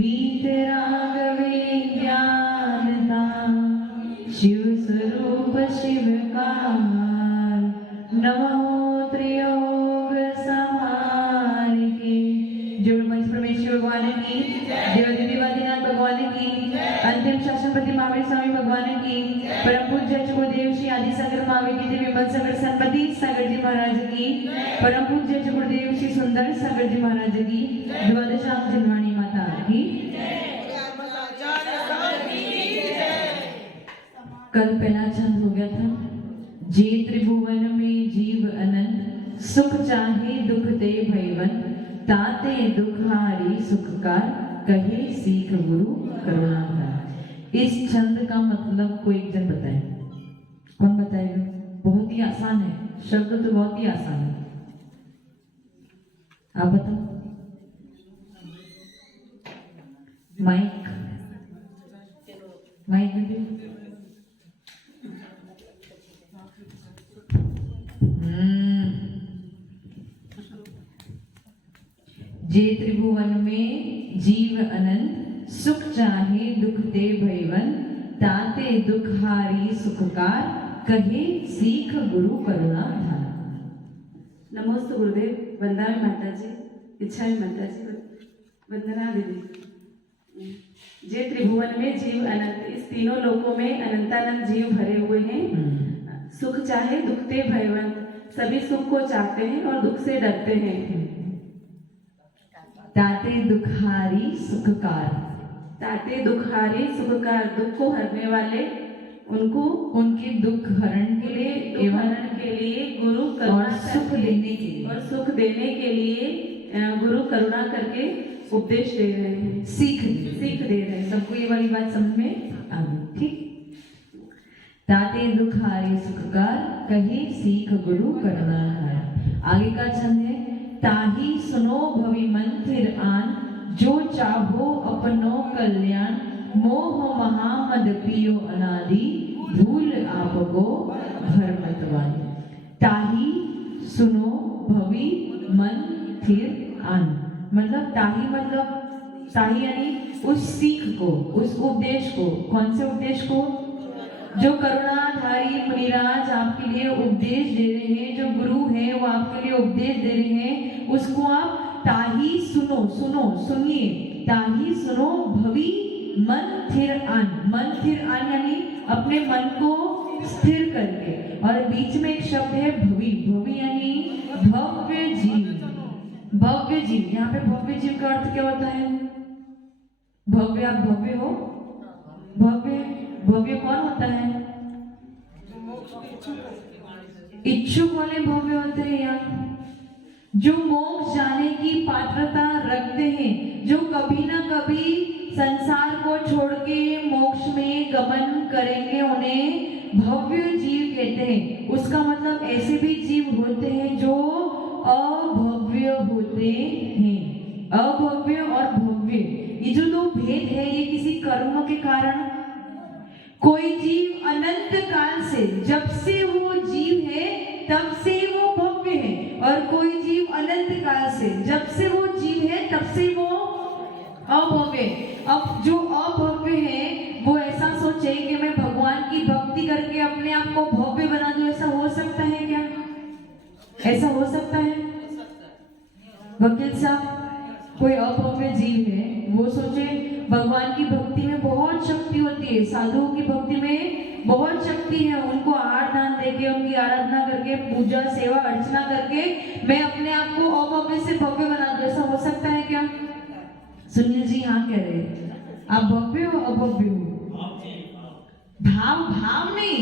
वीतरागवे ज्ञानता शिव स्वरूप शिव का हार नमो त्रियोग समालिके। जोड़ मंच परमेश्वर भगवान की, देवादिदेवादिनाथ भगवान की, अंतिम शासनपति महावीर स्वामी भगवान की, परम पूज्य गुरुदेव श्री आदि सागर महावीर जी विमल सागर सन्मति सागर जी महाराज की, परम पूज्य गुरुदेव श्री सुंदर सागर जी महाराज की, द्वादशाम जनवाणी माता की। कल पहला छंद हो गया था, जे त्रिभुवन में जीव अनंत सुख चाहे दुख ते भयवन ताते दुखारी सुखकार कहे सीख गुरु करुणाधार। इस छंद का मतलब कोई एक जन बताए, कौन बताएगा? बहुत ही आसान है, शब्द तो बहुत ही आसान है, आप बताओ। माइक माइक भी जे त्रिभुवन में जीव अनंत सुख चाहे दुख ते भयवन ताते दुखारी सुखकार कहे सीख गुरु करुणा धारा। नमोस्तु गुरुदेव, वंदना माता जी, इच्छा माता जी, वंदना दीदी। जे त्रिभुवन में जीव अनंत, इस तीनों लोकों में अनंतानंद जीव भरे हुए हैं। सुख चाहे दुख ते भयवन, सभी सुख को चाहते हैं और दुख से डरते हैं। ताते दुखारी सुखकार, ताते दुखारी सुखकार, दुख को हरने वाले, उनको उनके दुख हरण के लिए एवं के लिए गुरु और सुख देने के लिए, और सुख देने के लिए गुरु करुणा करके उपदेश दे रहे हैं, सीख दे रहे हैं। सबको ये वाली बात समझ में आ गई? ठीक। ताते दुखारी सुखकार कहे सीख गुरु करुणा धारा। आगे का छंद है, ताही सुनो भवि मंथिर आन जो चाहो अपनो कल्याण मोह महामद पियो अनादि भूल आपको भरमतवानी। ताही सुनो भवि मंथिर आन मतलब ताही यानी उस सीख को, उस उपदेश को। कौन से उपदेश को? जो करुणाधारी मुनिराज आपके लिए उपदेश दे रहे हैं, जो गुरु हैं वो आपके लिए उपदेश दे रहे हैं, उसको आप ताही सुनिए। ताही सुनो भवि मन थिर आन यानी अपने मन को स्थिर करके। और बीच में एक शब्द है भवि यानी भव्य जीव। यहाँ पे भव्य जीव का अर्थ क्या होता है? भव्य, आप भव्य हो? भव्य कौन होता है? इच्छुक वाले भव्य होते हैं यार, जो मोक्ष जाने की पात्रता रखते हैं, जो कभी ना कभी संसार को छोड़ के मोक्ष में गमन करेंगे, उन्हें भव्य जीव कहते हैं। उसका मतलब ऐसे भी जीव होते हैं जो अभव्य होते हैं। अभव्य और भव्य, ये जो दो भेद है, ये किसी कर्म के कारण। कोई जीव अनंत काल से, जब से वो जीव है तब से वो भव्य है, और कोई जीव अनंत काल से, जब से वो जीव है तब से वो अभव्य। अब जो अभव्य है वो ऐसा सोचे कि मैं भगवान की भक्ति करके अपने आप को भव्य बना दूं, ऐसा हो सकता है क्या? ऐसा हो सकता है? वकील साहब, कोई अभव्य जीव है, वो सोचे भगवान की भक्ति में बहुत शक्ति होती है, साधुओं की भक्ति में बहुत शक्ति है, उनको आहार दान देके, उनकी आराधना करके, पूजा सेवा अर्चना करके मैं अपने आप को अभव्य से भव्य बना दूं, ऐसा हो सकता है क्या? सुनील जी हाँ कह रहे हैं। आप भव्य हो अभव्य हो? भाव नहीं,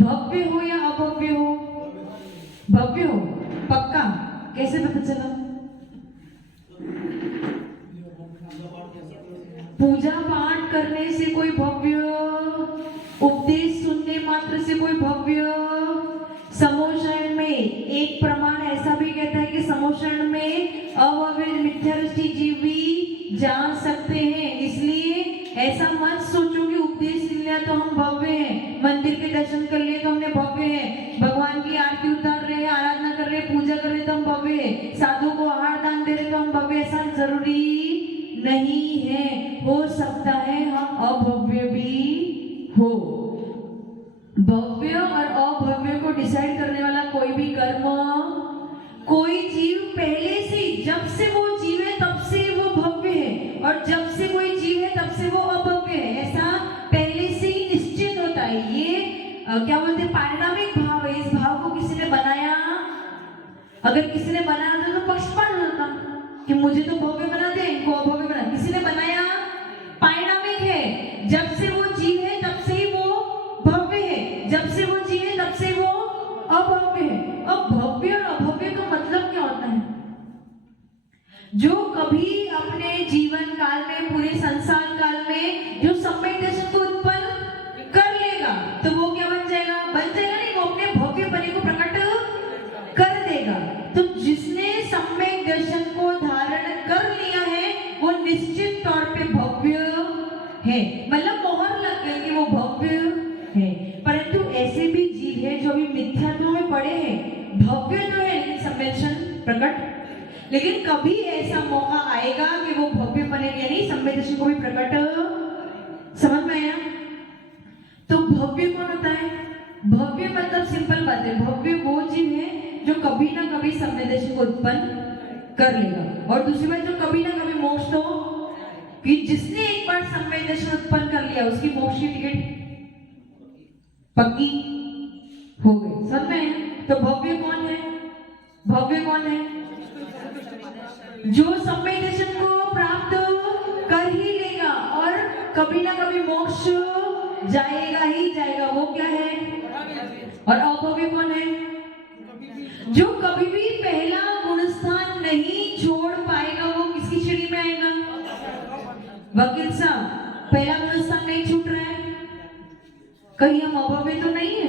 भव्य हो या अभव्य हो? भव्य हो पक्का? कैसे पता चला? पूजा पाठ करने से कोई भव्य, उपदेश सुनने मात्र से कोई भव्य। समोषण में एक प्रमाण ऐसा भी कहता है कि समोषण में अभव्य मिथ्यादृष्टि जीव भी जा सकते हैं। इसलिए ऐसा मत सोचो कि उपदेश लिया तो हम भव्य हैं, मंदिर के दर्शन कर लिए तो हमने भव्य हैं, भगवान की आरती उतार रहे हैं, आराधना कर रहे हैं, पूजा कर रहे तो हम भव्य हैं, साधु को आहार दान दे रहे तो हम भव्य। ऐसा जरूरी नहीं है। हो सकता है हम अभव्य भी हो। भव्य और अभव्य को डिसाइड करने वाला कोई भी कर्म, कोई जीव पहले से, जब से वो जीव है तब से वो भव्य है, और जब से कोई जीव है तब से वो अभव्य है, ऐसा पहले से ही निश्चित होता है। ये क्या बोलते हैं, पारिणामिक भाव है। इस भाव को किसी ने बनाया, अगर किसी ने बनाया था तो पक्षपात होता कि मुझे तो भव्य बना दे, इनको अभव्य बना। किसी ने बनाया, पारिणामिक है। जब से वो जीव है तब से ही वो भव्य है, जब से वो जीव है तब से वो अभव्य है। अब भव्य और अभव्य का मतलब क्या होता है? जो कभी अपने जीवन काल में, पूरे संसार काल में जो सम्यक दर्शन को उत्पन्न कर लेगा तो वो क्या बन जाएगा? बन जाएगा नहीं, वो अपने भव्य पने को प्रकट कर देगा। तो जिसने सम्यक दर्शन को धारण कर लिया है वो निश्चित तौर पे भव्य है, मतलब मोहर लग गई कि वो भव्य है। परंतु ऐसे भी जीव है जो अभी मिथ्यात्व में पड़े हैं, भव्य तो है लेकिन सम्यक दर्शन प्रकट, लेकिन कभी ऐसा मौका आएगा कि वो भव्य बनेंगे, यानी सम्यक दर्शन को भी प्रकट। समझ में आया? तो भव्य कौन होता है? भव्य मतलब सिंपल बात है, भव्य वो जीव है जो कभी ना कभी सम्यक दर्शन को उत्पन्न कर लेगा। और दूसरी बात, जो कभी ना कभी मोक्ष, तो कि जिसने एक बार सम्यक दर्शन उत्पन्न कर लिया उसकी मोक्ष की टिकट पक्की हो गई। समझ में आया? तो भव्य कौन है? भव्य कौन है? जो सम्यक दर्शन को प्राप्त कर ही लेगा और कभी ना कभी मोक्ष जाएगा ही जाएगा, वो क्या है? और अभव्य कौन है? जो कभी भी पहला गुणस्थान नहीं छोड़ पाएगा, वो किसकी श्रेणी में आएगा? वकील साहब, पहला गुणस्थान नहीं छूट रहा है, कहीं हम अभव्य तो नहीं है?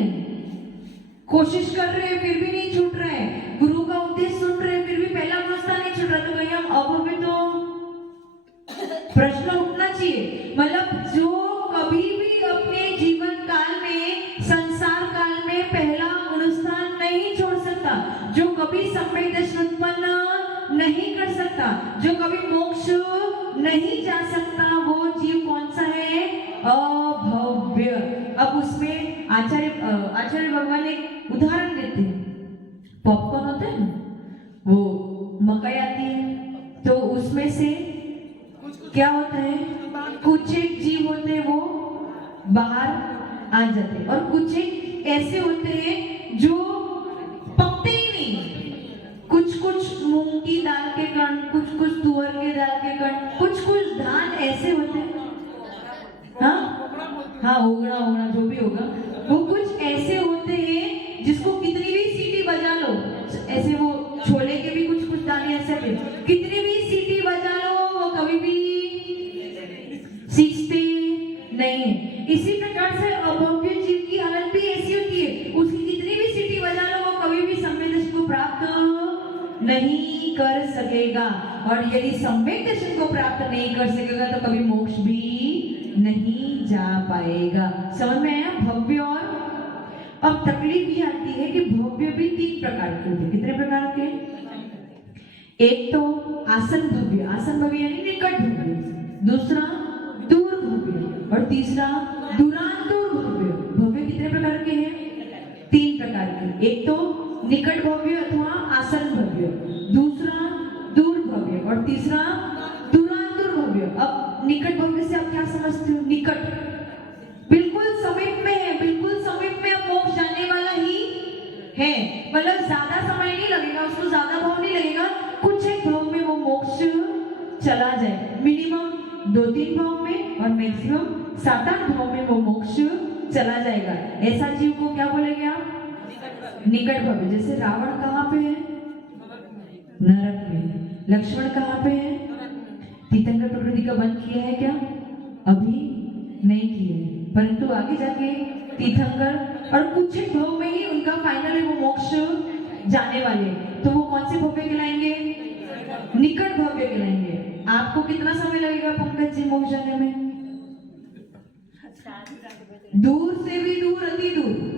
कोशिश कर रहे हैं फिर भी नहीं छूट रहा है, गुरु का उपदेश सुन रहे हैं फिर भी पहला गुणस्थान नहीं छूट रहा, तो कहीं हम अभव्य तो? प्रश्न उठना चाहिए। मतलब जो कभी भी अपने जीवन काल में, संसार काल में पहला गुणस्थान नहीं छोड़ सकता, जो कभी सम्यक दर्शन उत्पन्न नहीं कर सकता, जो कभी मोक्ष नहीं जा सकता, वो जीव कौन सा है? अभव्य। अब उसमें आचार्य भगवान एक उदाहरण देते हैं। पॉपकॉर्न होते हैं ना, वो मकई आती है तो उसमें से क्या होता है, कुछ एक जीव होते हैं वो बाहर आ जाते हैं, और कुछ एक ऐसे होते हैं जो पकते ही नहीं। कुछ कुछ मूंग की दाल के कण, कुछ कुछ तुअर के दाल के कण, कुछ कुछ धान ऐसे होते हैं, हाँ उगड़ा जो भी होगा, वो कुछ ऐसे होते हैं जिसको कितनी भी सीटी बजा लो, ऐसे वो छोले के भी कुछ कुछ दाने ऐसे थे, कितनी भी सीटी बजा लो वो कभी भी सीखते नहीं है। इसी प्रकार से अभव्य जीव की हालत भी ऐसी होती है, उसकी कितनी भी सीटी बजा लो वो कभी भी सम्यक दर्शन को प्राप्त नहीं कर सकेगा, और यदि सम्यक दर्शन को प्राप्त नहीं कर सकेगा तो कभी मोक्ष भी नहीं जा पाएगा। समझ में आया? भव्य और अब तकलीफ ये आती है कि भव्य भी 3 प्रकार के होते हैं। कितने प्रकार के? एक तो आसन भव्य, आसन भव्य यानी निकट भव्य, दूसरा दूर भव्य, और तीसरा दूरांतूर भव्य। भव्य कितने प्रकार के हैं? 3 प्रकार के। एक तो निकट भव्य अथवा आसन भव्य, दूसरा दूर भव्य, और तीसरा दूरांतूर भव्य। अब निकट भव्य से आप क्या समझते हो? निकट बिल्कुल समीप में है, बिल्कुल समीप में अब मोक्ष जाने वाला ही है, मतलब ज्यादा समय नहीं लगेगा, उसको ज्यादा भाव नहीं लगेगा, कुछ एक भाव में वो मोक्ष चला जाए, मिनिमम 2-3 भाव में और मैक्सिमम 7-8 भाव में वो मोक्ष चला जाएगा। ऐसा जीव को क्या बोलेंगे आप? निकट भव्य। जैसे रावण कहाँ पे है? नरक में। लक्ष्मण कहाँ पे है? तीर्थंकर प्रकृति का वध किया है क्या? अभी नहीं किया है, परंतु आगे जाके तीर्थंकर और कुछ एक भाव में ही उनका फाइनली वो मोक्ष जाने वाले, तो वो कौन से भव्य कहलाएंगे? निकट भव्य कहलाएंगे। आपको कितना समय लगेगा पंकज जी मोक्ष जाने में? दूर से भी दूर, अति दूर,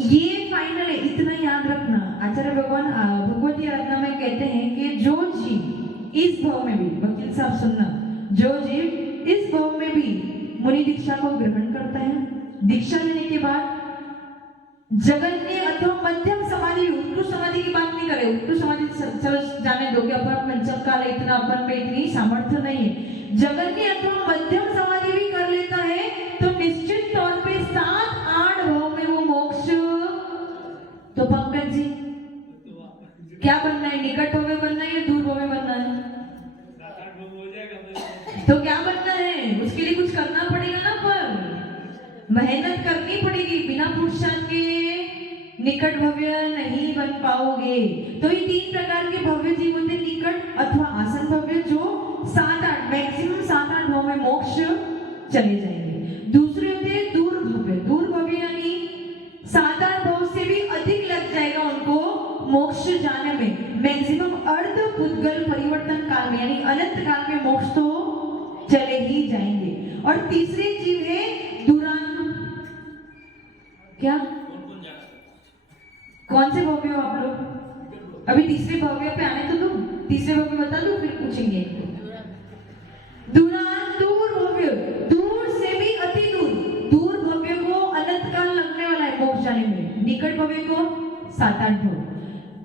ये फाइनल है, इतना याद रखना। आचार्य भगवान भगवती आराधना में कहते हैं कि जो जीव इस भव में भी, वकील साहब सुनना, जो जीव इस भव में भी मुनि दीक्षा को ग्रहण करता है, दीक्षा लेने के बाद जगन्य अथवा मध्यम समाधि, उत्कृष्ट समाधि की बात नहीं करे, उत्कृष्ट समाधि चलो जाने दो कि अपन पंचम काल है, इतना अपन में इतनी सामर्थ्य नहीं है, जगन्य अथवा मध्यम समाधि भी कर लेता है तो निश्चित तौर पे 7-8 भव में वो मोक्ष। तो पंकज जी क्या बनना है, निकट भव्य बनना है या दूर भव्य बनना है? तो क्या बनना है, उसके लिए कुछ करना पड़ेगा ना, पर मेहनत करनी पड़ेगी, बिना पुरुषार्थ के निकट भव्य नहीं बन पाओगे। तो ये 3 प्रकार के भव्य जीव होते, निकट अथवा आसन भव्य, जो 7-8 मैक्सिमम 7-8 भव में मोक्ष चले जाएंगे। दूसरे होते दूर भव्य, दूर भव्य यानी 7-8 भव से भी अधिक लग जाएगा उनको मोक्ष जाने में, मैक्सिमम अर्ध पुद्गल परिवर्तन काल में यानी अनंत काल में मोक्ष तो चले ही जाएंगे। और तीसरे जीव है दुरान, क्या कौन से भव्य हो आप लोग? अभी तीसरे भव्य पे आने तो दो, तीसरे भव्य बता दो फिर पूछेंगे। दुरान दूर भव्य, दूर से भी अति दूर, दूर भव्य को अनंत काल लगने वाला है मोक्ष जाने में, निकट भव्य को 7-8 भव,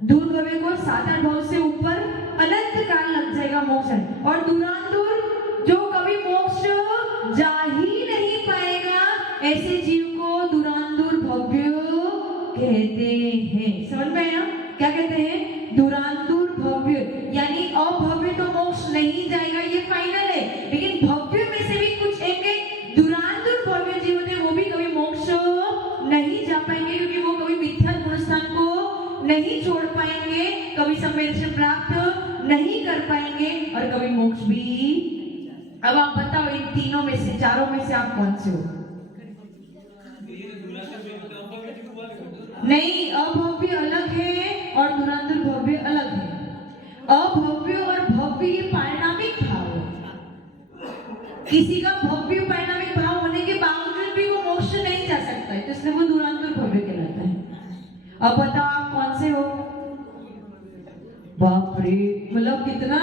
दूर भव्य को 7-8 भव से ऊपर अनंत काल लग जाएगा मोक्ष। और दुरान दूर जो कभी मोक्ष जा ही नहीं पाएगा, ऐसे जीव को दुरांदूर भव्य कहते हैं। समझ में आया क्या कहते हैं? दुरांदूर भव्य यानी अभव्य तो मोक्ष नहीं जाएगा, ये फाइनल है, लेकिन भव्य में से भी कुछ एक दुरांदूर भव्य जीव होते हैं, वो भी कभी मोक्ष नहीं जा पाएंगे, क्योंकि वो कभी मिथ्या गुणस्थान को नहीं छोड़ पाएंगे, कभी संवेदन प्राप्त नहीं कर पाएंगे और कभी मोक्ष भी। अब आप बताओ इन तीनों में से, चारों में से आप कौन से हो? नहीं, अभव्य अलग है और दुरांदूर भव्य अलग है। अभव्य और भव्य ये पारिणामिक भाव है, किसी का भव्य पारिणामिक भाव होने के बावजूद भी वो मोक्ष नहीं जा सकता है, तो इसलिए वो दुरांदूर भव्य कहलाता है। अब बताओ आप कौन से हो? बाप रे, मतलब कितना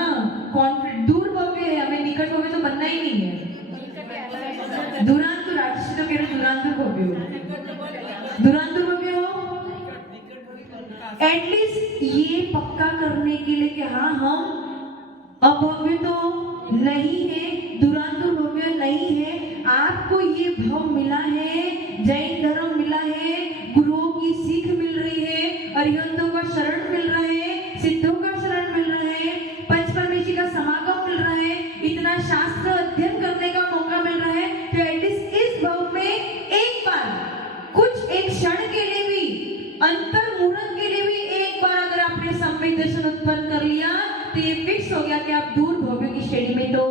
कॉन्फिडेंट, दूर भव्य है, हमें निकट भव्य तो बनना ही नहीं है। दुरांदूर आर्टिस्ट तो कह रहे दुरांदूर भव्य हो, दुरांदूर भव्य हो। एटलीस्ट ये पक्का करने के लिए कि हाँ हम अभव्य तो नहीं है, दुरांदूर भव्य नहीं है, आपको ये भाव मिला है, जैन धर्म मिला है, गुरुओं की सीख मिल रही है, अरिहंतों का शरण मिल रहा है, सिद्धों का शरण मिल रहा है, पंचपरमेशी का समागम मिल रहा है, इतना शास्त्र अध्ययन करने का मौका मिल रहा है, तो एटलीस्ट इस भाव में एक बार कुछ एक क्षण के लिए भी, अंतर मुहूर्त के लिए भी एक बार अगर आपने सम्यक दर्शन उत्पन्न कर लिया तो ये फिक्स हो गया कि आप दूर भव्य की श्रेणी में तो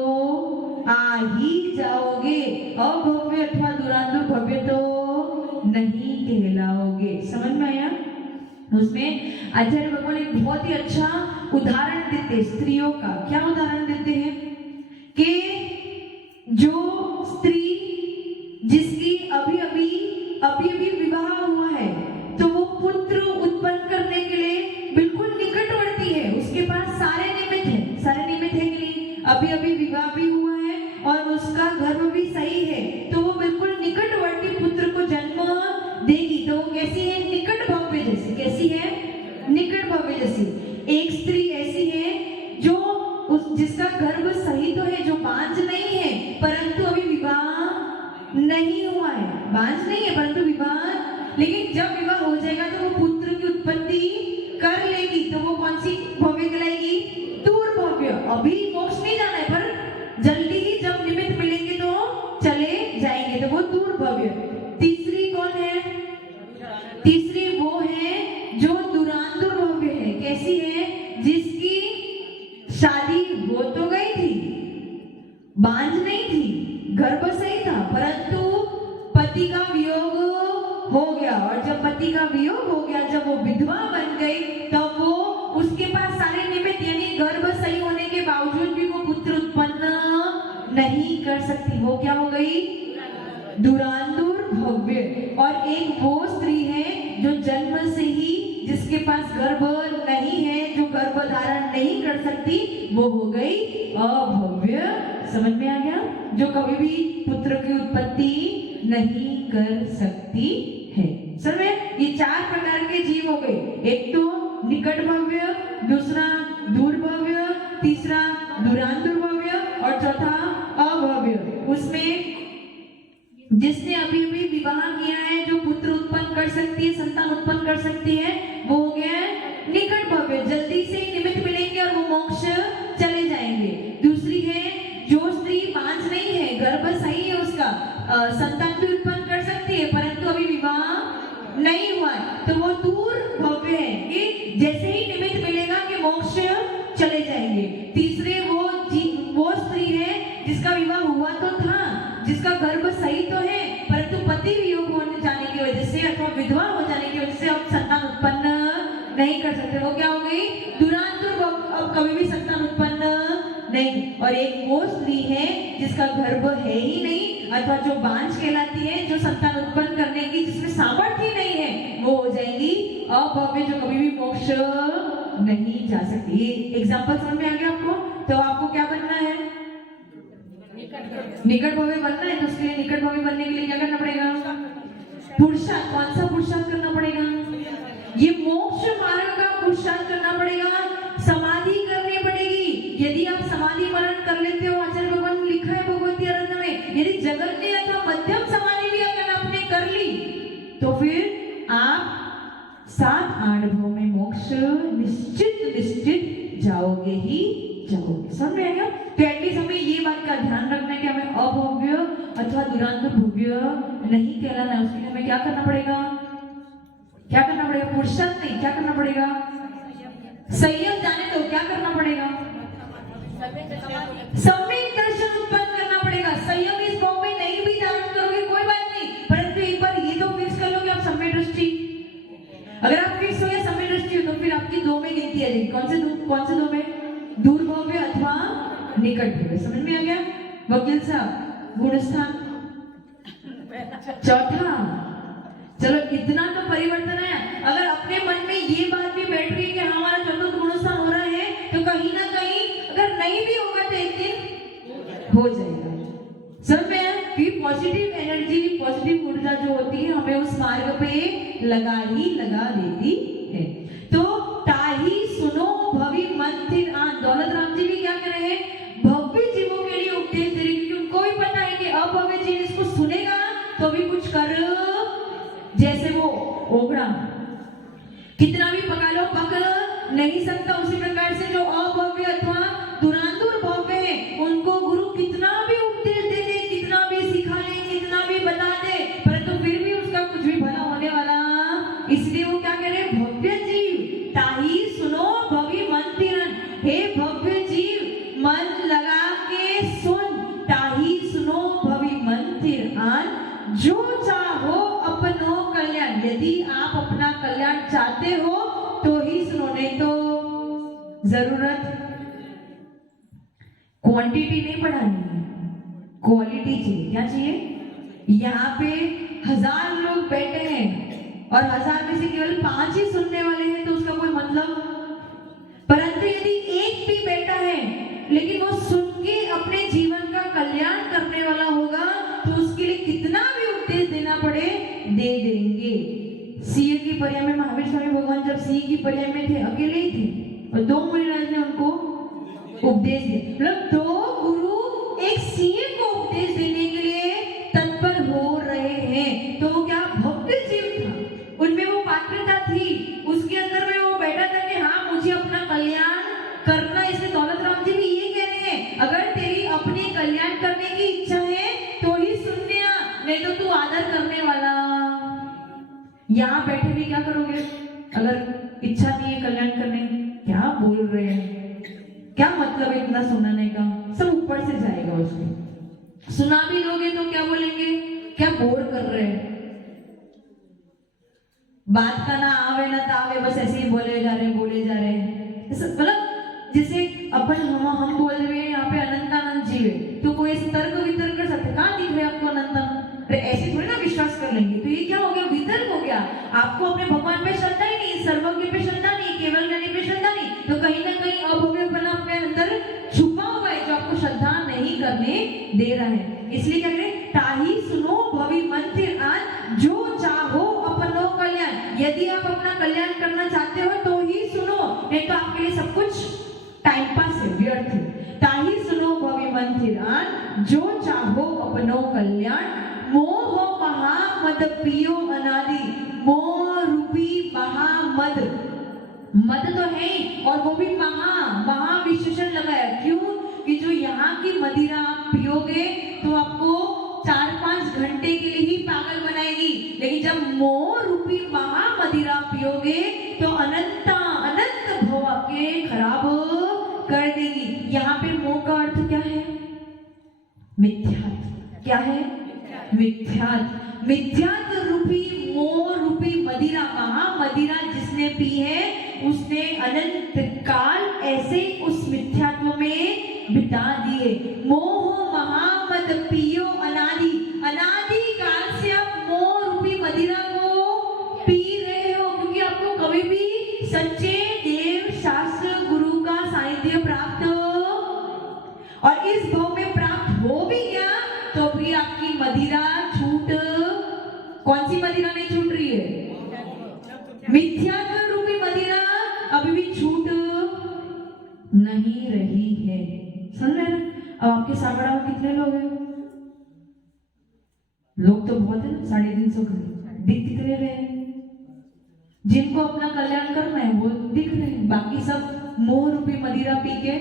आ ही जाओगे, अभव्य अथवा दुरांदूर भव्य तो नहीं कहलाओगे। समझ में आया? उसमें आचार्य भगवान एक बहुत ही अच्छा उदाहरण देते स्त्रियों का। क्या उदाहरण देते हैं कि जो स्त्री जिसकी अभी अभी विवाह हुआ है तो वो पुत्र उत्पन्न करने के लिए बिल्कुल निकटवर्ती है, उसके पास सारे निमित्त है कि नहीं, अभी विवाह भी हुआ है और उसका गर्भ भी सही है, तो वो बिल्कुल निकटवर्ती पुत्र को जन्म देगी। तो वो कैसी है? निकट भव्य जैसी। कैसी है? निकट भव्य जैसी। एक स्त्री ऐसी है जो जिसका गर्भ सही तो है, जो बांझ नहीं है परंतु अभी विवाह नहीं हुआ है, बांझ नहीं है परंतु विवाह, लेकिन जब विवाह हो जाएगा तो वो पुत्र की उत्पत्ति कर लेगी, तो वो कौन सी भव्य कहलाएगी? दूर भव्य। अभी मोक्ष नहीं जाना है पर जल्दी ही जब निमित्त मिलेंगे तो चले जाएंगे, तो वो दूर भव्य। तीसरी कौन है? तीसरी वो है जो दुरांदूर भव्य है। कैसी है? जिसकी शादी हो तो गई थी, बांझ नहीं थी, गर्भ सही था, परंतु पति का वियोग हो गया, और जब पति का वियोग हो गया, जब वो विधवा बन गई, तब वो उसके पास सारे निमित्त यानी गर्भ सही होने के बावजूद भी वो पुत्र उत्पन्न नहीं कर सकती। वो क्या हो गई? दुरांदूर भव्य। और एक वो स्त्री है जो जन्म से ही जिसके पास गर्भ नहीं है, जो गर्भ धारण नहीं कर सकती वो हो गई अभव्य। समझ में आ गया? जो कभी भी पुत्र की उत्पत्ति नहीं कर सकती है। समझ में? ये 4 प्रकार के जीव हो गए। एक तो निकट भव्य, दूसरा दूर भव्य, तीसरा दूरांतुर भव्य और चौथा अभव्य। उसमें जिसने अभी अभी विवाह किया है, जो पुत्र उत्पन्न कर सकती है, संतान उत्पन्न कर सकती है, वो हो गया है निकट भव्य, जल्दी से ही निमित्त मिलेंगे और वो मोक्ष चले जाएंगे। दूसरी है जो स्त्री बांझ नहीं है, गर्भ सही है उसका, संतान भी उत्पन्न कर सकती है परंतु अभी विवाह नहीं हुआ है, तो वो दूर भव्य है कि जैसे ही निमित्त मिलेगा कि मोक्ष चले जाएंगे। तीसरे वो स्त्री है जिसका विवाह हुआ तो था, जिसका गर्भ सही तो है परंतु पति वियोग होने जाने की वजह से अथवा विधवा हो जाने की वजह से अब संतान उत्पन्न नहीं कर सकते, वो क्या हो गई? दूरांतुर, अब कभी भी संतान उत्पन्न नहीं। और एक वो स्त्री है जिसका गर्भ है ही नहीं अथवा जो बांझ कहलाती है, जो संतान उत्पन्न करने की जिसमें सामर्थ्य नहीं है, वो हो जाएगी अभव्य, जो कभी भी मोक्ष नहीं जा सकती। ये एग्जाम्पल समझ में आ गया आपको? तो आपको क्या बनना है? निकट भव्य बनना है। तो उसके लिए निकट भव्य बनने के लिए क्या करना पड़ेगा? पुरुषार्थ। कौन सा पुरुषार्थ करना पड़ेगा? ये मोक्ष मार्ग का पुरुषार्थ करना पड़ेगा, समाधि करनी पड़ेगी। यदि आप समाधि मरण कर लेते हो, आचार्य भगवान ने लिखा है भगवती आराधना में, यदि जगत ने अथवा मध्यम समाधि भी अगर आपने कर ली तो फिर आप 7-8 भव में मोक्ष निश्चित जाओगे ही जाओगे। समझ में आएगा? तो एटलीस्ट हमें ये बात का ध्यान रखना है कि हमें अभव्य अथवा दूरांतुर भव्य नहीं कहलाना है। उसके लिए हमें क्या करना पड़ेगा? क्या करना पड़ेगा? पुरुषार्थ नहीं, क्या करना पड़ेगा? संयम। जाने दो, क्या करना पड़ेगा? सम्यक दर्शन उत्पन्न करना पड़ेगा। संयम इस भाव में नहीं भी धारण करोगे कोई बात नहीं, परंतु एक बार ये तो फिक्स कर लो कि आप सम्यक दृष्टि, अगर आप फिक्स हो या सम्यक दृष्टि हो तो फिर आपकी 2 में गिनती आ जाएगी। कौन से 2 में? दूर भव्य अथवा निकट भव्य। समझ में आ गया? वकील साहब, गुणस्थान चौथा। चलो इतना तो परिवर्तन है। अगर अपने मन में ये बात भी बैठ गई कि हमारा चतुर्थ गुणस्थान हो रहा है, तो कहीं ना कहीं अगर नहीं भी होगा तो एक दिन हो जाएगा। समझ में आया? कि पॉजिटिव एनर्जी, पॉजिटिव ऊर्जा जो होती है हमें उस मार्ग पे लगा देती है। तो ताही सुनो भवि मंथिर आन। दौलत राम जी भी क्या कह रहे हैं? भव्य जीवों के लिए उपदेश दे रहे, क्योंकि उनको भी पता है कि अभव्य जीव इसको सुनेगा तो भी कुछ कर, जैसे वो ओगड़ा कितना भी पका लो पक नहीं सकता, उसी प्रकार से जो अभव्य अथवा दूरांतुर भव्य है उनको गुरु कितना भी उपदेश दे दे, कितना भी सिखा ले, कितना भी बता दे, परंतु फिर भी उसका कुछ भी भला होने वाला। इसलिए वो क्या कह रहे हैं? भव्य जीव ताही सुनो भवि मंथिरन। हे भव्य जीव, मन लगा के सुन। ताही सुनो भवि मंथिरन, जो चाहो अपनो कल्याण। यदि आप अपना कल्याण चाहते हो तो ही सुनो, नहीं तो जरूरत क्वांटिटी नहीं बढ़ानी है, क्वालिटी चाहिए। क्या चाहिए? यहाँ पे 1000 लोग बैठे हैं और 1000 में से केवल 5 ही सुनने वाले हैं तो उसका कोई मतलब। परंतु यदि एक भी बैठा है लेकिन वो सुन के अपने जीवन का कल्याण करने वाला होगा तो उसके लिए कितना भी उपदेश देना पड़े दे देंगे। सिंह की पर्याय में महावीर स्वामी भगवान जब सिंह की पर्याय में थे, अकेले ही थे और 2 मुनिराज ने उनको उपदेश दिया। मतलब 2 गुरु एक सिंह को उपदेश देने के लिए तत्पर हो रहे हैं। तो वो क्या भव्य जीव था, उनमें वो पात्रता थी, उसके अंदर में वो बैठा था कि हाँ मुझे अपना कल्याण करना। इसलिए दौलत राम जी भी ये कह रहे हैं, अगर तेरी अपने कल्याण करने की इच्छा है तो ही सुनने आ, नहीं तो तू आदर करने वाला यहाँ बैठे भी क्या करोगे? अगर इच्छा नहीं है कल्याण करने, क्या बोल रहे हैं, क्या मतलब है इतना सुनाने का? सब ऊपर से जाएगा उसको। सुना भी लोगे तो क्या बोलेंगे? क्या बोर कर रहे हैं, बात का ना आवे ना तावे, बस ऐसे ही बोले जा रहे मतलब जैसे अपन हम बोल रहे हैं यहाँ पे अनंतानंद जीव है, तो कोई ऐसे तर्क वितर्क कर सकते? कहाँ दिख रहे आपको अनंतानंद? तो ऐसे थोड़ी ना विश्वास कर लेंगे, तो ये क्या हो गया, वितर्क हो गया। आपको अपने भगवान पे श्रद्धा ही नहीं, सर्वज्ञ पे श्रद्धा नहीं, केवल ज्ञानी पे श्रद्धा नहीं, तो कहीं ना कहीं अभव्यपना अपने अंदर छुपा हुआ है जो आपको श्रद्धा नहीं करने दे रहा है। इसलिए क्या करें, ताही सुनो भवि मंत्र आन, जो चाहो अपनो कल्याण। यदि आप अपना कल्याण करना चाहते हो तो ही सुनो, नहीं तो आपके लिए सब कुछ टाइम पास है, व्यर्थ है। ताही सुनो भवि मंत्र आन, जो चाहो अपनो कल्याण। मोह महामद पियो अनादि, मोह रूपी महामद, मद तो है और वो भी महा विशेषण लगाया। क्यों कि जो यहाँ की मदिरा आप पियोगे तो आपको 4-5 घंटे के लिए ही पागल बनाएगी, लेकिन जब मोह रूपी महामदिरा पियोगे तो अनंत भव आपके खराब कर देगी। यहाँ पे मोह का अर्थ क्या है, मिथ्यात्व। क्या है, मिथ्यात्व। मिथ्यात्व रूपी मोह रूपी मदिरा, महामदिरा जिसने पी है उसने अनंत काल ऐसे उस मिथ्यात्व में बिता दिए। मोह महामद पियो अनादि, अनादि काल से आप मोह रूपी मदिरा को पी रहे हो, क्योंकि आपको कभी भी सच्चे देव शास्त्र गुरु का सानिध्य प्राप्त, और इस भाव में प्राप्त हो भी गया तो भी आपकी मदिरा छूट, कौन सी मदिरा नहीं छूट रही है, मिथ्यात्व रूपी मदिरा अभी भी छूट नहीं रही है। समझ रहे हैं? अब आपके सामने में कितने लोग हैं, लोग तो बहुत है ना, 350 दिख कितने रहे हैं, जिनको अपना कल्याण करना है वो दिख रहे हैं, बाकी सब मोह रूपी मदिरा पी के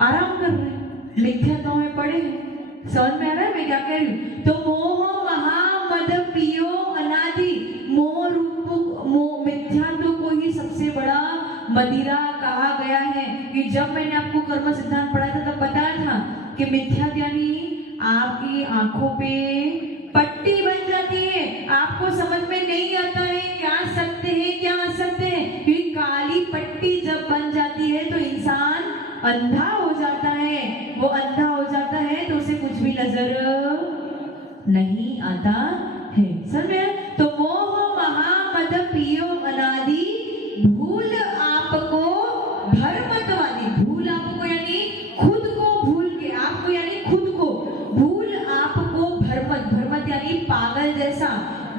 आराम कर रहे हैं, मिथ्यात्व में पड़े हैं। समझ में आ रहा है मैं क्या कह रही हूँ? तो मोह महामद पियो अनादि, मोह रूप मिथ्यात्व को ही सबसे बड़ा मदिरा कहा गया है। कि जब मैंने आपको कर्म सिद्धांत पढ़ाया था तब बताया था कि मिथ्यात्व यानी आपकी आंखों पे पट्टी बन जाती है, आपको समझ में नहीं आता है क्या सत्य है क्या असत्य है, क्योंकि काली पट्टी जब बन जाती है तो इंसान अंधा हो जाता है। वो अंधा हो जाता है तो उसे कुछ भी नजर नहीं आता है। समझे? तो मोह महामद पियो अनादि, भूल आपको भरमतवादी, भूल आपको यानी खुद को भूल के, आपको यानी खुद को, भूल आपको भरमत, भरमत यानी पागल जैसा,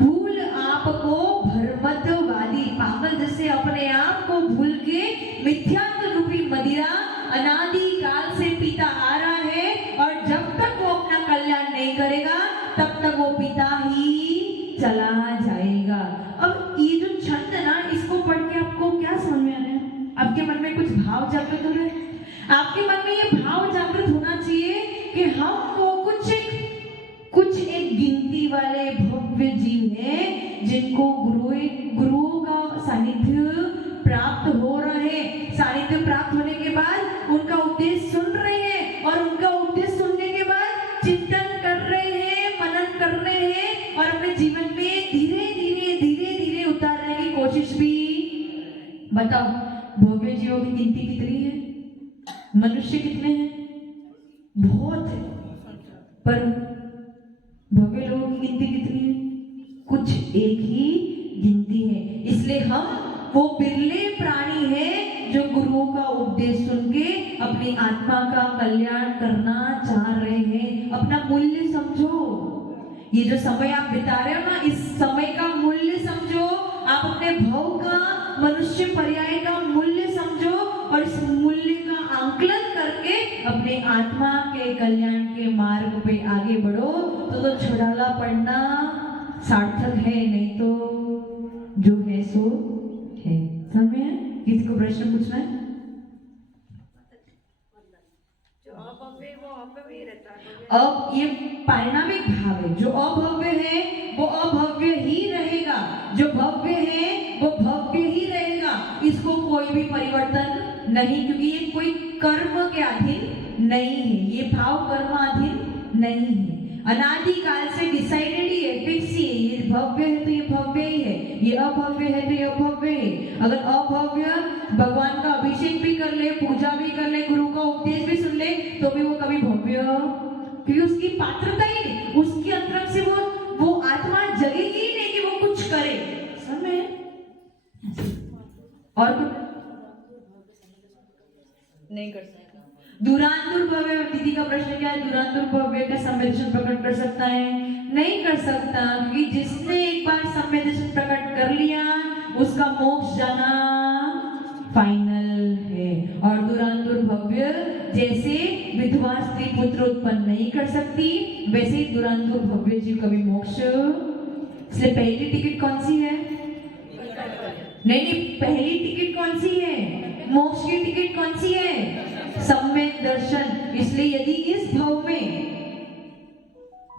भूल आपको भरमतवादी, पागल जैसे अपने आप को भूल के मिथ्यात्व रूपी मदिरा अनादि काल से पीता आ रहा है, और जब तक वो अपना कल्याण नहीं करेगा तब तक वो पीता ही चला जाएगा। अब ये जो छंद है ना, इसको पढ़ के आपको क्या समझ में आ रहा है? आपके मन में कुछ भाव जागृत हो रहे हैं? आपके मन में ये भाव जागृत होना चाहिए कि हम वो कुछ एक गिनती वाले भव्य जीव हैं जिनको गुरुओं का सानिध्य प्राप्त हो रहा है। सानिध्य प्राप्त होने के बाद उनका उपदेश सुन रहे हैं, और उनका उपदेश सुनने के बाद चिंतन कर रहे हैं, मनन कर रहे हैं, और अपने जीवन में धीरे धीरे उतारने की कोशिश भी। बताओ, भव्य जीवों की गिनती कितनी है? मनुष्य कितने हैं? बहुत है, पर भव्य लोगों की गिनती कितनी है? कुछ एक ही गिनती है। इसलिए हम वो बिरले प्राणी हैं जो गुरुओं का उपदेश सुन के अपनी आत्मा का कल्याण करना चाह रहे हैं। अपना मूल्य समझो, ये जो समय आप बिता रहे हो ना, इस समय का मूल्य समझो, आप अपने भव का, मनुष्य पर्याय का मूल्य समझो, और इस मूल्य का आंकलन करके अपने आत्मा के कल्याण के मार्ग पे आगे बढ़ो। तो छुड़ाला पढ़ना सार्थक है, नहीं तो जो है सो है। समझ में? किसी को प्रश्न पूछना है? अब ये पारिणामिक भाव है, जो अभव्य है वो अभव्य ही रहेगा, जो भव्य है वो भव्य ही रहेगा, इसको कोई भी परिवर्तन नहीं, क्योंकि ये कोई कर्म के अधीन नहीं है, ये भाव कर्माधीन नहीं है, अनादि काल से डिसाइडेड ही है, फिक्स ही है। ये भव्य है तो ये भव्य ही है, ये अभव्य है तो ये अभव्य है। अगर अभव्य भगवान का अभिषेक भी कर ले, पूजा भी कर ले, गुरु का उपदेश भी सुन ले, तो भी वो कभी भव्य, क्योंकि उसकी पात्रता ही नहीं, उसकी अंतरंग नहीं कर सकता। दुरांतुर भव्य, दीदी का प्रश्न क्या है, दुरांतुर भव्य का सम्य दर्शन प्रकट कर सकता है? नहीं कर सकता, क्योंकि जिसने एक बार सम्य दर्शन प्रकट कर लिया उसका मोक्ष जाना फाइनल है। और दुरांतुर भव्य जैसे विधवा स्त्री पुत्र उत्पन्न नहीं कर सकती, वैसे ही दुरांतुर भव्य जीव कभी मोक्ष। इसलिए पहली टिकट कौन सी है? नहीं, पहली टिकट कौन सी है? मोक्ष की टिकट कौन सी है? सम्यक दर्शन। इसलिए यदि इस भाव में,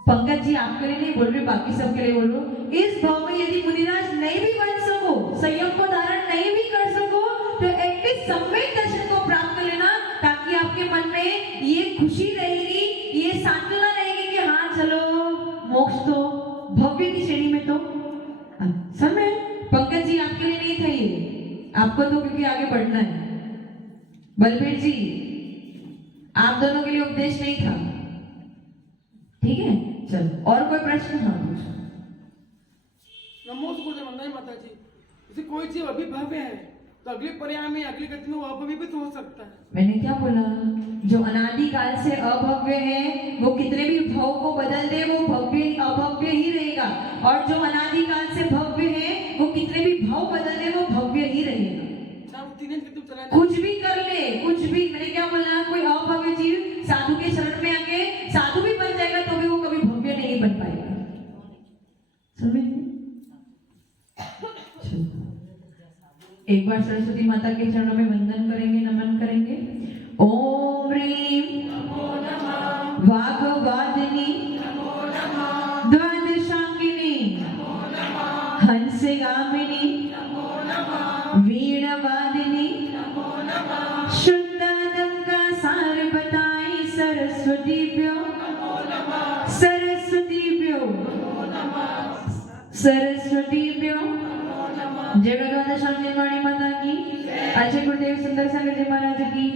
पंकज जी आपके लिए नहीं बोल रही, बाकी सबके लिए बोल रही हूं, इस भाव में यदि मुनिराज नहीं भी बन सको, संयम को धारण नहीं भी कर सको, तो एटलीस्ट सम्यक दर्शन को प्राप्त कर लेना, ताकि आपके मन में ये खुशी रहेगी, ये सांत्वना रहेगी कि हाँ चलो मोक्ष तो भव्य की श्रेणी में तो समय। पंकज जी आपके लिए नहीं था ये, आपको तो क्योंकि आगे बढ़ना है। बलबीर जी आप दोनों के लिए उपदेश नहीं था, ठीक है? चलो, और कोई प्रश्न? हाँ पूछो। नमोस्तु गुरुदेव, वंदना माता जी। जैसे कोई जीव अभी भव्य है तो अगले पर्याय में, अगली गति में वो अभव्य भी तो हो सकता है। मैंने क्या बोला? जो अनादि काल से अभव्य है वो कितने भी भाव को बदल दे वो भव्य अभव्य ही रहेगा, और जो अनादि काल से भव्य है वो कितने भी भाव बदल दे वो भव्य ही रहेगा। कुछ भी कर ले, कुछ भी। मैंने क्या बोला? कोई अभव्य जीव साधु के शरण में आके साधु भी बन जाएगा तो भी वो कभी भव्य नहीं बन पाएगा। समझ? एक बार सरस्वती माता के चरणों में वंदन करेंगे, नमन करेंगे। ओम ह्रीं वाग्वादिनी द्वादशांगिनी हंसगामिनी वीणवादिनी शुद्धादम का सार बताई सरस्वतीभ्यो सरस्वतीभ्यो सरस्वतीभ्यो। जय भगवान शांति माता की, अजय गुरुदेव सुंदर सागर जी महाराज की।